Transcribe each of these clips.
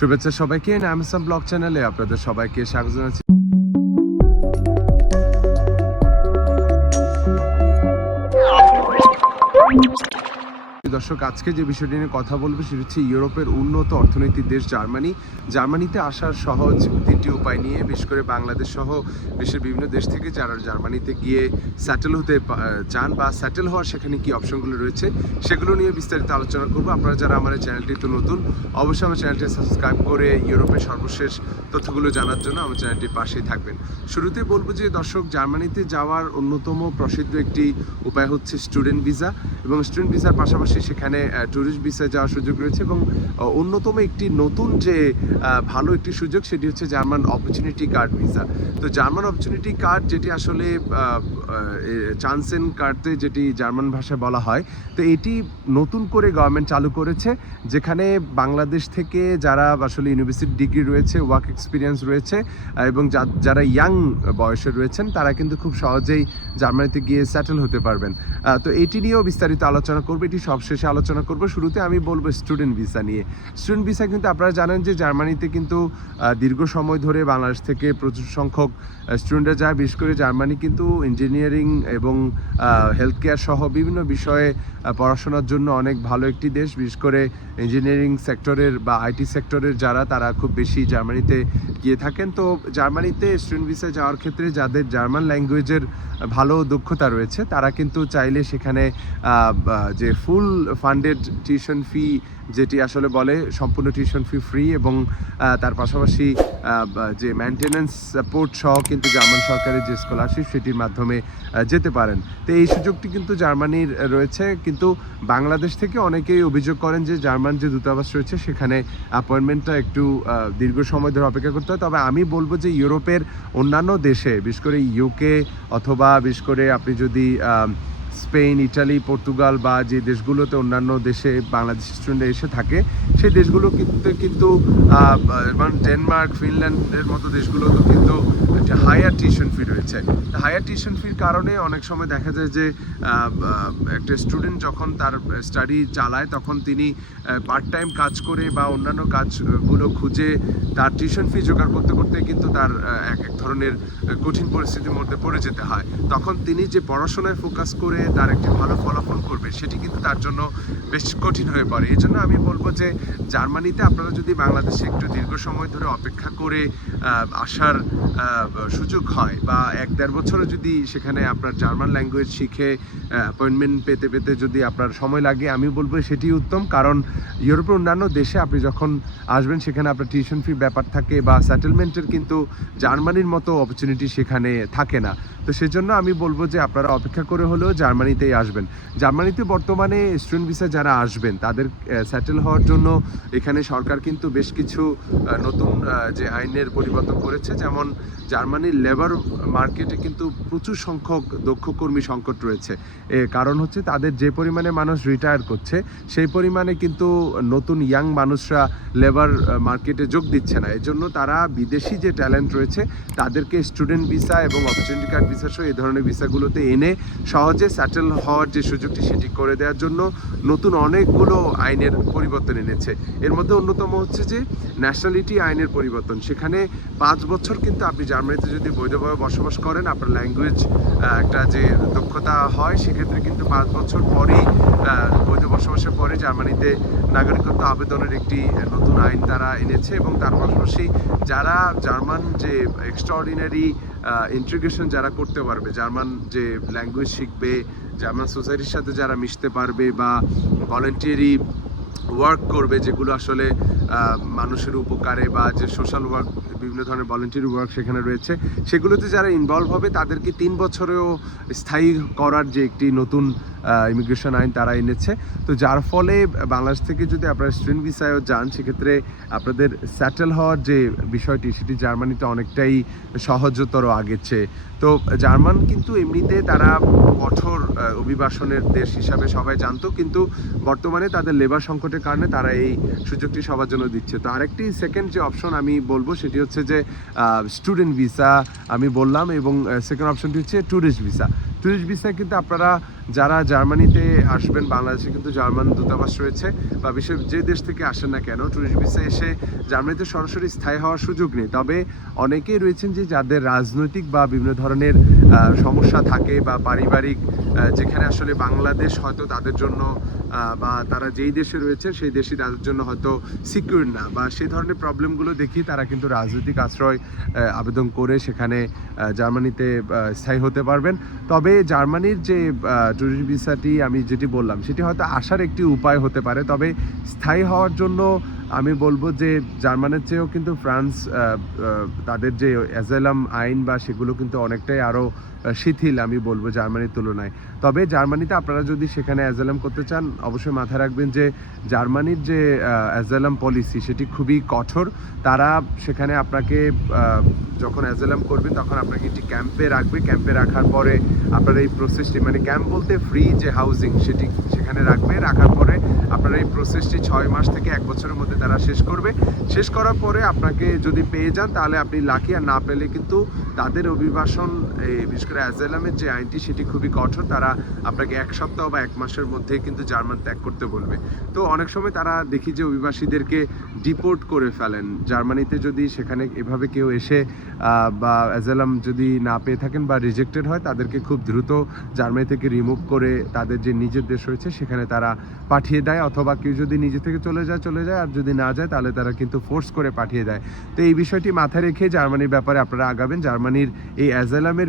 শুভেচ্ছা সবাইকে। নামসাম ব্লগ চ্যানেলে আপনাদের সবাইকে স্বাগত জানাচ্ছি। দর্শক, আজকে যে বিষয়টি নিয়ে কথা বলব সেটি হচ্ছে ইউরোপের উন্নত অর্থনৈতিক দেশ জার্মানি। জার্মানিতে আসার সহজ তিনটি উপায় নিয়ে বিশেষ করে বাংলাদেশ সহ বিশ্বের বিভিন্ন দেশ থেকে যারা জার্মানিতে গিয়ে স্যাটেল হতে চান বা স্যাটেল হওয়ার সেখানে কি অপশনগুলো রয়েছে, সেগুলো নিয়ে বিস্তারিত আলোচনা করব। আপনারা যারা এই চ্যানেলটি তো নতুন, অবশ্যই আমার চ্যানেলটি সাবস্ক্রাইব করে ইউরোপের সর্বশেষ তথ্যগুলো জানার জন্য আমার চ্যানেলটির পাশেই থাকবেন। শুরুতে বলব যে, দর্শক, জার্মানিতে যাওয়ার অন্যতম প্রসিদ্ধ একটি উপায় হচ্ছে স্টুডেন্ট ভিসা এবং স্টুডেন্ট ভিসার পাশাপাশি সেখানে ট্যুরিস্ট ভিসায় যাওয়ার সুযোগ রয়েছে এবং অন্যতম একটি নতুন যে ভালো একটি সুযোগ সেটি হচ্ছে জার্মান অপরচুনিটি কার্ড ভিসা তো জার্মান অপরচুনিটি কার্ড যেটি আসলে চান্সেন কার্ডে যেটি জার্মান ভাষায় বলা হয়, তো এটি নতুন করে গভর্নমেন্ট চালু করেছে, যেখানে বাংলাদেশ থেকে যারা আসলে ইউনিভার্সিটি ডিগ্রি রয়েছে ওয়ার্ক এক্সপিরিয়েন্স রয়েছে এবং যারা ইয়াং বয়সে রয়েছেন, তারা কিন্তু খুব সহজেই জার্মানিতে গিয়ে সেটেল হতে পারবেন। তো এটি নিয়েও বিস্তারিত আলোচনা করবে। এটি সবশেষে আলোচনা করব। শুরুতে আমি বলব স্টুডেন্ট ভিসা নিয়ে। স্টুডেন্ট ভিসা কিন্তু আপনারা জানেন যে জার্মানিতে কিন্তু দীর্ঘ সময় ধরে বাংলাদেশ থেকে প্রচুর সংখ্যক স্টুডেন্টরা যায়। বিশেষ করে জার্মানি কিন্তু ইঞ্জিনিয়ারিং এবং হেলথ কেয়ার সহ বিভিন্ন বিষয়ে পড়াশোনার জন্য অনেক ভালো একটি দেশ। বিশেষ করে ইঞ্জিনিয়ারিং সেক্টরের বা আইটি সেক্টরের যারা, তারা খুব বেশি জার্মানিতে গিয়ে থাকেন। তো জার্মানিতে স্টুডেন্ট ভিসায় যাওয়ার ক্ষেত্রে যাদের জার্মান ল্যাঙ্গুয়েজের ভালো দক্ষতা রয়েছে, তারা কিন্তু চাইলে সেখানে যে ফুল ফান্ডেড টিউশন ফি যেটি আসলে বলে সম্পূর্ণ টিউশন ফি ফ্রি এবং তার পাশাপাশি যে মেনটেন্যান্স সাপোর্ট সহ কিন্তু জার্মান সরকারের যে স্কলারশিপ সেটির মাধ্যমে যেতে পারেন। তো এই সুযোগটি কিন্তু জার্মানির রয়েছে। কিন্তু বাংলাদেশ থেকে অনেকেই অভিযোগ করেন যে জার্মান যে দূতাবাস রয়েছে সেখানে অ্যাপয়েন্টমেন্টটা একটু দীর্ঘ সময় ধরে অপেক্ষা করতে হয়। তবে আমি বলব যে ইউরোপের অন্যান্য দেশে, বিশেষ করে ইউকে অথবা বিশেষ করে আপনি যদি স্পেন, ইটালি, পর্তুগাল বা যে দেশগুলোতে অন্যান্য দেশে বাংলাদেশ স্টুডেন্ট এসে থাকে, সেই দেশগুলো কিন্তু কিন্তু মানে ডেনমার্ক ফিনল্যান্ডের মতো দেশগুলোতেও কিন্তু একটা হায়ার টিউশন ফি রয়েছে। হায়ার টিউশন ফির কারণে অনেক সময় দেখা যায় যে একটা স্টুডেন্ট যখন তার স্টাডি চালায়, তখন তিনি পার্ট টাইম কাজ করে বা অন্যান্য কাজগুলো খুঁজে তার টিউশন ফি জোগাড় করতে করতে কিন্তু তার এক এক ধরনের কঠিন পরিস্থিতির মধ্যে পড়ে যেতে হয়। তখন তিনি যে পড়াশোনায় ফোকাস করে তার একটি ভালো ফলাফল করবে, সেটি কিন্তু তার জন্য বেশ কঠিন হয়ে পড়ে। এই জন্য আমি বলব যে জার্মানিতে আপনারা যদি বাংলাদেশে একটু দীর্ঘ সময় ধরে অপেক্ষা করে আসার সুযোগ হয় বা এক দেড় বছরও যদি সেখানে আপনার জার্মান ল্যাঙ্গুয়েজ শিখে অ্যাপয়েন্টমেন্ট পেতে পেতে যদি আপনার সময় লাগে, আমি বলব সেটি উত্তম। কারণ ইউরোপের অন্যান্য দেশে আপনি যখন আসবেন, সেখানে আপনার টিউশন ফি ব্যাপার থাকে বা সেটেলমেন্টের কিন্তু জার্মানির মতো অপরচুনিটি সেখানে থাকে না। তো সেজন্য আমি বলব যে আপনারা অপেক্ষা করে হলেও জার্মানিতেই আসবেন। জার্মানিতে বর্তমানে স্টুডেন্ট ভিসা যারা আসবেন, তাদের সেটেল হওয়ার জন্য এখানে সরকার কিন্তু বেশ কিছু নতুন যে আইনের পরিবর্তন করেছে। যেমন জার্মানির লেবার মার্কেটে কিন্তু প্রচুর সংখ্যক দক্ষ কর্মী সংকট রয়েছে। কারণ হচ্ছে তাদের যে পরিমাণে মানুষ রিটায়ার করছে, সেই পরিমাণে কিন্তু নতুন ইয়াং মানুষরা লেবার মার্কেটে যোগ দিচ্ছে না। এজন্য তারা বিদেশি যে ট্যালেন্ট রয়েছে, তাদেরকে স্টুডেন্ট ভিসা এবং অপরচুনিটি কার্ড ভিসা সহ এই ধরনের ভিসাগুলোতে এনে সহজে সেটেল হওয়ার যে সুযোগটি সেটি করে দেওয়ার জন্য নতুন অনেকগুলো আইনের পরিবর্তন এনেছে। এর মধ্যে অন্যতম হচ্ছে যে ন্যাশনালিটি আইনের পরিবর্তন। সেখানে পাঁচ বছর কিন্তু আপনি জার্মানিতে যদি বৈধভাবে বসবাস করেন, আপনার ল্যাঙ্গুয়েজ একটা যে দক্ষতা হয়, সেক্ষেত্রে কিন্তু পাঁচ বছর পরেই বৈধ বসবাসের পরে জার্মানিতে নাগরিকত্ব আবেদনের একটি নতুন আইন তারা এনেছে এবং তার পাশাপাশি যারা জার্মান যে এক্সট্রাঅর্ডিনারি ইন্টিগ্রেশন যারা করতে পারবে, জার্মান যে ল্যাঙ্গুয়েজ শিখবে, জার্মান সোসাইটির সাথে যারা মিশতে পারবে বা ভলেন্টিয়ারি ওয়ার্ক করবে, যেগুলো আসলে মানুষের উপকারে বা যে সোশ্যাল ওয়ার্ক বিভিন্ন ধরনের ভলেন্টিয়ারি ওয়ার্ক সেখানে রয়েছে, সেগুলোতে যারা ইনভলভ হবে, তাদেরকে তিন বছরেও স্থায়ী করার যে একটি নতুন ইমিগ্রেশন আইন তারা এনেছে। তো যার ফলে বাংলাদেশ থেকে যদি আপনারা স্টুডেন্ট ভিসায়ও যান, সেক্ষেত্রে আপনাদের স্যাটেল হওয়ার যে বিষয়টি, সেটি জার্মানিতে অনেকটাই সহজতর আগের চেয়ে তো জার্মান কিন্তু এমনিতে তারা কঠোর অভিবাসনের দেশ হিসাবে সবাই জানতো, কিন্তু বর্তমানে তাদের লেবার সংকটের কারণে তারা এই সুযোগটি সবার জন্য দিচ্ছে। তো আরেকটি সেকেন্ড যে অপশন আমি বলব সেটি হচ্ছে যে স্টুডেন্ট ভিসা আমি বললাম এবং সেকেন্ড অপশনটি হচ্ছে ট্যুরিস্ট ভিসা ট্যুরিস্ট ভিসায় কিন্তু আপনারা যারা জার্মানিতে আসবেন, বাংলাদেশে কিন্তু জার্মান দূতাবাস রয়েছে, বা বিশ্বের যে দেশ থেকে আসেন না কেন ট্যুরিস্ট ভিসা এসে জার্মানিতে সরাসরি স্থায়ী হওয়ার সুযোগ নেই। তবে অনেকেই রয়েছেন যে যাদের রাজনৈতিক বা বিভিন্ন ধরনের সমস্যা থাকে বা পারিবারিক যেখানে আসলে বাংলাদেশ হয়তো তাদের জন্য বা তারা যেই দেশে রয়েছে সেই দেশই তাদের জন্য হয়তো সিকিউর না, বা সেই ধরনের প্রবলেমগুলো দেখি তারা কিন্তু রাজনৈতিক আশ্রয় আবেদন করে সেখানে জার্মানিতে স্থায়ী হতে পারবেন। তবে জার্মানির যে ট্যুরিস্ট ভিসাটি আমি যেটি বললাম, সেটি হয়তো আসার একটি উপায় হতে পারে। তবে স্থায়ী হওয়ার জন্য আমি বলব যে জার্মানের চেয়েও কিন্তু ফ্রান্স তাদের যে অ্যাজাইলাম আইন বা সেগুলো কিন্তু অনেকটাই আরও শিথিল আমি বলব জার্মানির তুলনায়। তবে জার্মানিতে আপনারা যদি সেখানে অ্যাজালাম করতে চান, অবশ্যই মাথায় রাখবেন যে জার্মানির যে অ্যাজালাম পলিসি সেটি খুবই কঠোর। তারা সেখানে আপনাকে যখন অ্যাজালাম করবে তখন আপনাকে একটি ক্যাম্পে রাখবে। ক্যাম্পে রাখার পরে আপনার এই প্রসেসটি মানে ক্যাম্প বলতে ফ্রি যে হাউজিং সেটি সেখানে রাখবে। রাখার পরে আপনার এই প্রসেসটি ছয় মাস থেকে এক বছরের মধ্যে তারা শেষ করবে। শেষ করার পরে আপনাকে যদি পেয়ে যান, তাহলে আপনি লাকি আর না পেলে কিন্তু তাদের অভিবাসন বিশেষ করে অ্যাজালামের যে আইনটি সেটি খুবই কঠোর। তারা আপনাকে এক সপ্তাহ বা এক মাসের মধ্যে কিন্তু জার্মান ত্যাগ করতে বলবে। তো অনেক সময় তারা দেখি যে অভিবাসীদেরকে ডিপোর্ট করে ফেলেন। জার্মানিতে যদি সেখানে এভাবে কেউ এসে বা অ্যাজালাম যদি না পেয়ে থাকেন বা রিজেক্টেড হয়, তাদেরকে খুব দ্রুত জার্মানি থেকে রিমুভ করে তাদের যে নিজের দেশ রয়েছে, সেখানে তারা পাঠিয়ে দেয়। অথবা কেউ যদি নিজে থেকে চলে যায় চলে যায়, আর যদি না যায়, তাহলে তারা কিন্তু ফোর্স করে পাঠিয়ে দেয়। তো এই বিষয়টি মাথায় রেখে জার্মানির ব্যাপারে আপনারা আগাবেন। জার্মানির এই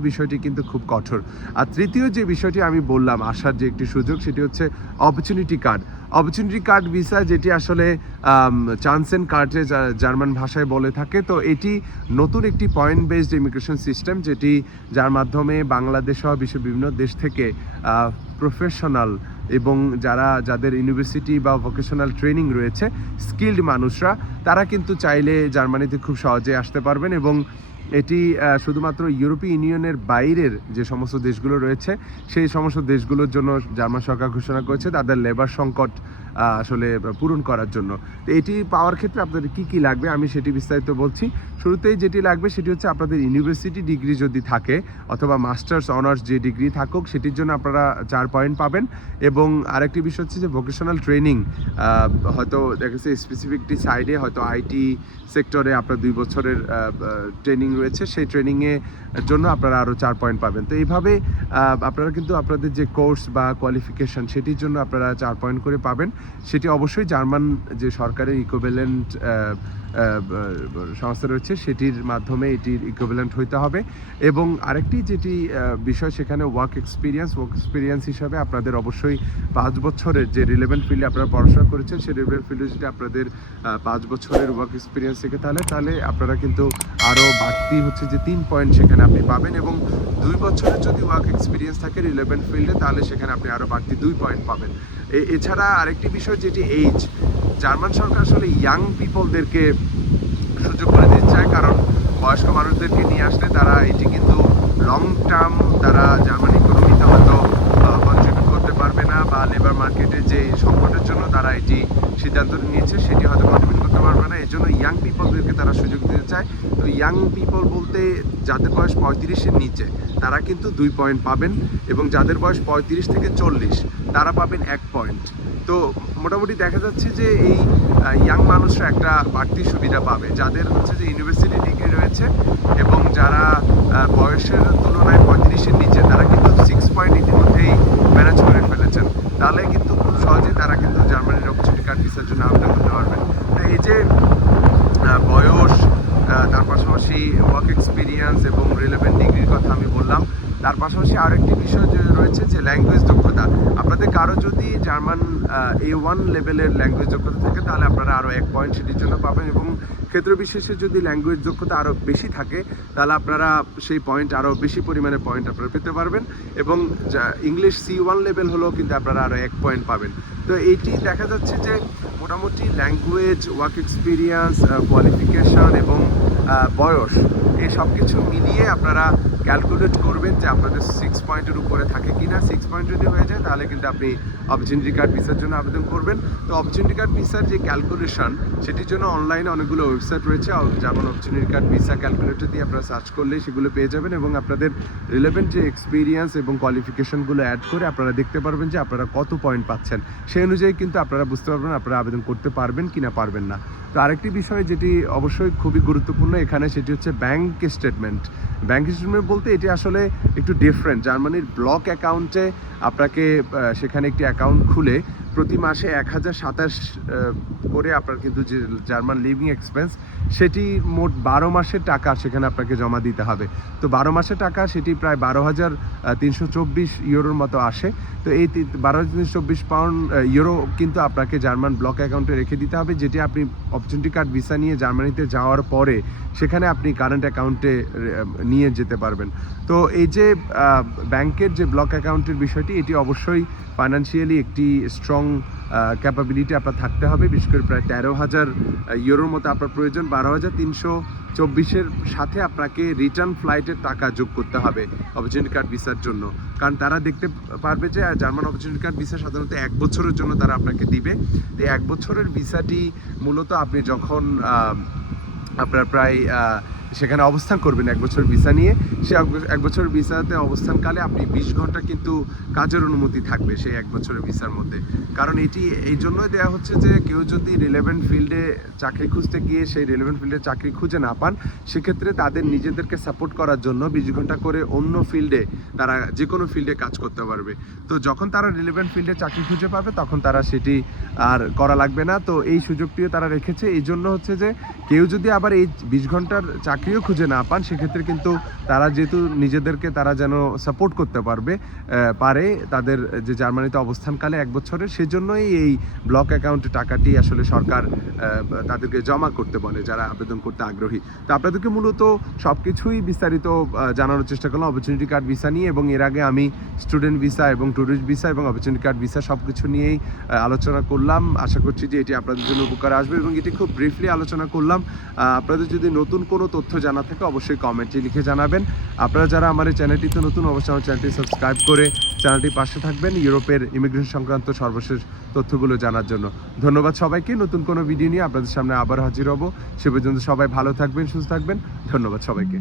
অ্যাজালামের বিষয়টি কিন্তু খুব কঠোর। আর তৃতীয় যে বিষয়টি আমি বললাম, আসার যে একটি সুযোগ, সেটি হচ্ছে opportunity card opportunity card visa যেটি আসলে চান্সেন কার্ডে জার্মান ভাষায় বলে থাকে, তো এটি নতুন একটি পয়েন্ট বেসড ইমিগ্রেশন সিস্টেম যেটি, যার মাধ্যমে বাংলাদেশ সহ বিশ্বের বিভিন্ন দেশ থেকে প্রফেশনাল এবং যারা, যাদের ইউনিভার্সিটি বা ভোকেশনাল ট্রেনিং রয়েছে স্কিল্ড মানুষরা, তারা কিন্তু চাইলে জার্মানিতে খুব সহজে আসতে পারবেন এবং এটি শুধুমাত্র ইউরোপীয় ইউনিয়নের বাইরের যে সমস্ত দেশগুলো রয়েছে, সেই সমস্ত দেশগুলোর জন্য জার্মান সরকার ঘোষণা করেছে তাদের লেবার সংকট আসলে পূরণ করার জন্য। তো এটি পাওয়ার ক্ষেত্রে আপনাদের কি কি লাগবে আমি সেটি বিস্তারিত বলছি। শুরুতেই যেটি লাগবে সেটি হচ্ছে আপনাদের ইউনিভার্সিটি ডিগ্রি যদি থাকে অথবা মাস্টার্স, অনার্স যে ডিগ্রি থাকুক, সেটির জন্য আপনারা চার পয়েন্ট পাবেন। এবং আরেকটি বিষয় হচ্ছে যে ভোকেশনাল ট্রেনিং হয়তো দেখা যাচ্ছে স্পেসিফিকটি সাইডে হয়তো আইটি সেক্টরে আপনার দুই বছরের ট্রেনিং রয়েছে। সেই ট্রেনিংয়ে জন্য আপনারা আরও চার পয়েন্ট পাবেন। তো এইভাবে আপনারা কিন্তু আপনাদের যে কোর্স বা কোয়ালিফিকেশন সেটির জন্য আপনারা চার পয়েন্ট করে পাবেন। সেটি অবশ্যই জার্মান যে সরকারের ইকুইভ্যালেন্ট সংস্থা রয়েছে, সেটির মাধ্যমে এটির ইকুইভ্যালেন্ট হইতে হবে। এবং আরেকটি যেটি বিষয় সেখানে ওয়ার্ক এক্সপিরিয়েন্স ওয়ার্ক এক্সপিরিয়েন্স হিসাবে আপনাদের অবশ্যই পাঁচ বছরের যে রিলেভেন্ট ফিল্ডে আপনারা পড়াশোনা করেছেন, সেই রিলেভেন্ট ফিল্ডে যদি আপনাদের পাঁচ বছরের ওয়ার্ক এক্সপিরিয়েন্স থেকে তাহলে তাহলে আপনারা কিন্তু আরও বাড়তি হচ্ছে যে তিন পয়েন্ট সেখানে আপনি পাবেন এবং দুই বছরের যদি ওয়ার্ক এক্সপিরিয়েন্স থাকে রিলেভেন্ট ফিল্ডে তাহলে সেখানে আপনি আরও বাড়তি দুই পয়েন্ট পাবেন। এছাড়া আরেকটি বিষয় যেটি এইজ জার্মান সরকার আসলে ইয়াং পিপলদেরকে সুযোগ করে দিতে চায় কারণ বয়স্ক মানুষদেরকে নিয়ে আসলে তারা এটি কিন্তু লং টার্ম তারা জার্মান ইকোনমিতে হয়তো কন্ট্রিবিউট করতে পারবে না বা লেবার মার্কেটে যে সংকটের জন্য তারা এটি সিদ্ধান্ত নিয়েছে, সেটি হয়তো করতে পারবে না এই জন্য ইয়াং পিপলদেরকে তারা সুযোগ দিতে চায়। তো ইয়াং পিপল বলতে যাদের বয়স পঁয়ত্রিশের নিচে, তারা কিন্তু দুই পয়েন্ট পাবেন এবং যাদের বয়স পঁয়ত্রিশ থেকে চল্লিশ, তারা পাবেন এক পয়েন্ট তো মোটামুটি দেখা যাচ্ছে যে এই ইয়াং মানুষরা একটা বাড়তি সুবিধা পাবে। যাদের হচ্ছে যে ইউনিভার্সিটি ডিগ্রি রয়েছে এবং যারা বয়সের তুলনায় পঁয়ত্রিশের নিচে, তারা কিন্তু সিক্স পয়েন্ট ইতিমধ্যেই ম্যানেজ করে ফেলেছেন। তাহলে কিন্তু খুব সহজে তারা কিন্তু জার্মানির অপরচুনিটি কার্ড ভিসার জন্য আবেদন করতে পারবেন তো এই যে আহ, বয়স আহ, তার পাশাপাশি ওয়ার্ক এক্সপিরিয়েন্স এবং রিলেভেন্ট ডিগ্রির কথা আমি বললাম তার পাশাপাশি আরেকটি বিষয় যে রয়েছে যে ল্যাঙ্গুয়েজ দক্ষতা আপনাদের কারও যদি জার্মান এ ওয়ান লেভেলের ল্যাঙ্গুয়েজ যোগ্যতা থাকে, তাহলে আপনারা আরও এক পয়েন্ট সেটির জন্য পাবেন এবং ক্ষেত্র বিশেষে যদি ল্যাঙ্গুয়েজ যোগ্যতা আরও বেশি থাকে, তাহলে আপনারা সেই পয়েন্ট আরও বেশি পরিমাণে পয়েন্ট আপনারা পেতে পারবেন এবং যা ইংলিশ সি ওয়ান লেভেল হলেও কিন্তু আপনারা আরও এক পয়েন্ট পাবেন। তো এইটি দেখা যাচ্ছে যে মোটামুটি ল্যাঙ্গুয়েজ ওয়ার্ক এক্সপিরিয়েন্স কোয়ালিফিকেশন এবং বয়স, এই সব কিছু মিলিয়ে আপনারা ক্যালকুলেট করবেন যে আপনাদের সিক্স পয়েন্টের উপরে থাকে কি না সিক্স পয়েন্ট যদি হয়ে যায়, তাহলে কিন্তু আপনি অপরচুনিটি কার্ড ভিসার জন্য আবেদন করবেন। তো অপরচুনিটি কার্ড ভিসার যে ক্যালকুলেশন সেটির জন্য অনলাইনে অনেকগুলো ওয়েবসাইট রয়েছে। যেমন অপরচুনিটি কার্ড ভিসা ক্যালকুলেটর দিয়ে আপনারা সার্চ করলে সেগুলো পেয়ে যাবেন এবং আপনাদের রিলেভেন্ট যে এক্সপিরিয়েন্স এবং কোয়ালিফিকেশনগুলো অ্যাড করে আপনারা দেখতে পারবেন যে আপনারা কত পয়েন্ট পাচ্ছেন। সেই অনুযায়ী কিন্তু আপনারা বুঝতে পারবেন আপনারা আবেদন করতে পারবেন কি না পারবেন না। তো আরেকটি বিষয় যেটি অবশ্যই খুবই গুরুত্বপূর্ণ এখানে সেটি হচ্ছে ব্যাংক স্টেটমেন্ট ব্যাংক স্টেটমেন্ট বলতে এটি আসলে একটু ডিফারেন্ট জার্মানির ব্লক অ্যাকাউন্টে আপনাকে সেখানে একটি অ্যাকাউন্ট খুলে প্রতি মাসে এক হাজার সাতাশ করে আপনার কিন্তু যে জার্মান লিভিং এক্সপেন্স সেটি মোট বারো মাসের টাকা সেখানে আপনাকে জমা দিতে হবে। তো বারো মাসের টাকা সেটি প্রায় বারো হাজার তিনশো চব্বিশ ইউরোর মতো আসে। তো এই বারো হাজার তিনশো চব্বিশ পাউন্ড ইউরো কিন্তু আপনাকে জার্মান ব্লক অ্যাকাউন্টে রেখে দিতে হবে, যেটি আপনি অপরচুনিটি কার্ড ভিসা নিয়ে জার্মানিতে যাওয়ার পরে সেখানে আপনি কারেন্ট অ্যাকাউন্টে নিয়ে যেতে পারবেন। তো এই যে ব্যাংকের যে ব্লক অ্যাকাউন্টের বিষয়টি, এটি অবশ্যই ফাইন্যান্সিয়ালি একটি স্ট্রং ক্যাপাবিলিটি আপনার থাকতে হবে, বিশেষ করে প্রায় তেরো হাজার ইউরোর মতো আপনার প্রয়োজন। বারো হাজার তিনশো চব্বিশের সাথে আপনাকে রিটার্ন ফ্লাইটের টাকা যোগ করতে হবে অপরচুনিটি কার্ড ভিসার জন্য। কারণ তারা দেখতে পারবে যে জার্মান অপরচুনিটি কার্ড ভিসা সাধারণত এক বছরের জন্য তারা আপনাকে দিবে। তো এক বছরের ভিসাটি মূলত আপনি যখন আপনার প্রায় সেখানে অবস্থান করবেন এক বছর ভিসা নিয়ে। সে এক বছর- ভিসাতে অবস্থানকালে আপনি বিশ ঘণ্টা কিন্তু কাজের অনুমতি থাকবে সেই এক বছরের ভিসার মধ্যে। কারণ এটি এই জন্যই দেওয়া হচ্ছে যে কেউ যদি রিলেভেন্ট ফিল্ডে চাকরি খুঁজতে গিয়ে সেই রিলেভেন্ট ফিল্ডে চাকরি খুঁজে না পান, সেক্ষেত্রে তাদের নিজেদেরকে সাপোর্ট করার জন্য বিশ ঘণ্টা করে অন্য ফিল্ডে তারা যে কোনো ফিল্ডে কাজ করতে পারবে। তো যখন তারা রিলেভেন্ট ফিল্ডে চাকরি খুঁজে পাবে, তখন তারা সেটি আর করা লাগবে না। তো এই সুযোগটিও তারা রেখেছে। এই জন্য হচ্ছে যে কেউ যদি আবার এই বিশ ঘণ্টার চাকরিও খুঁজে না পান, সেক্ষেত্রে কিন্তু তারা যেহেতু নিজেদেরকে তারা যেন সাপোর্ট করতে পারবে পারে তাদের যে জার্মানিতে অবস্থানকালে এক বছরের সেজন্যই এই ব্লক অ্যাকাউন্টে টাকাটি আসলে সরকার তাদেরকে জমা করতে বলে যারা আবেদন করতে আগ্রহী। তো আপনাদেরকে মূলত সব কিছুই বিস্তারিত জানানোর চেষ্টা করলাম। অপরচুনিটি কার্ড ভিসা নিয়ে এবং এর আগে আমি স্টুডেন্ট ভিসা এবং ট্যুরিস্ট ভিসা এবং অপরচুনিটি কার্ড ভিসা সব কিছু নিয়েই আলোচনা করলাম। আশা করছি যে এটি আপনাদের জন্য উপকার আসবে এবং এটি খুব ব্রিফলি আলোচনা করলাম। আপনাদের যদি নতুন কোনো তথ্য জানা থাকে অবশ্যই কমেন্টে লিখে জানাবেন। আপনারা যারা আমার এই চ্যানেলটিতে নতুন, অবশ্যই আমার চ্যানেলটি সাবস্ক্রাইব করে চ্যানেলটি পাশে থাকবেন ইউরোপের ইমিগ্রেশন সংক্রান্ত সর্বশেষ তথ্যগুলো জানার জন্য। ধন্যবাদ সবাইকে, নতুন কোনো ভিডিও নিয়ে আপনাদের সামনে আবার হাজির হব। সে পর্যন্ত সবাই ভালো থাকবেন, সুস্থ থাকবেন। ধন্যবাদ সবাইকে।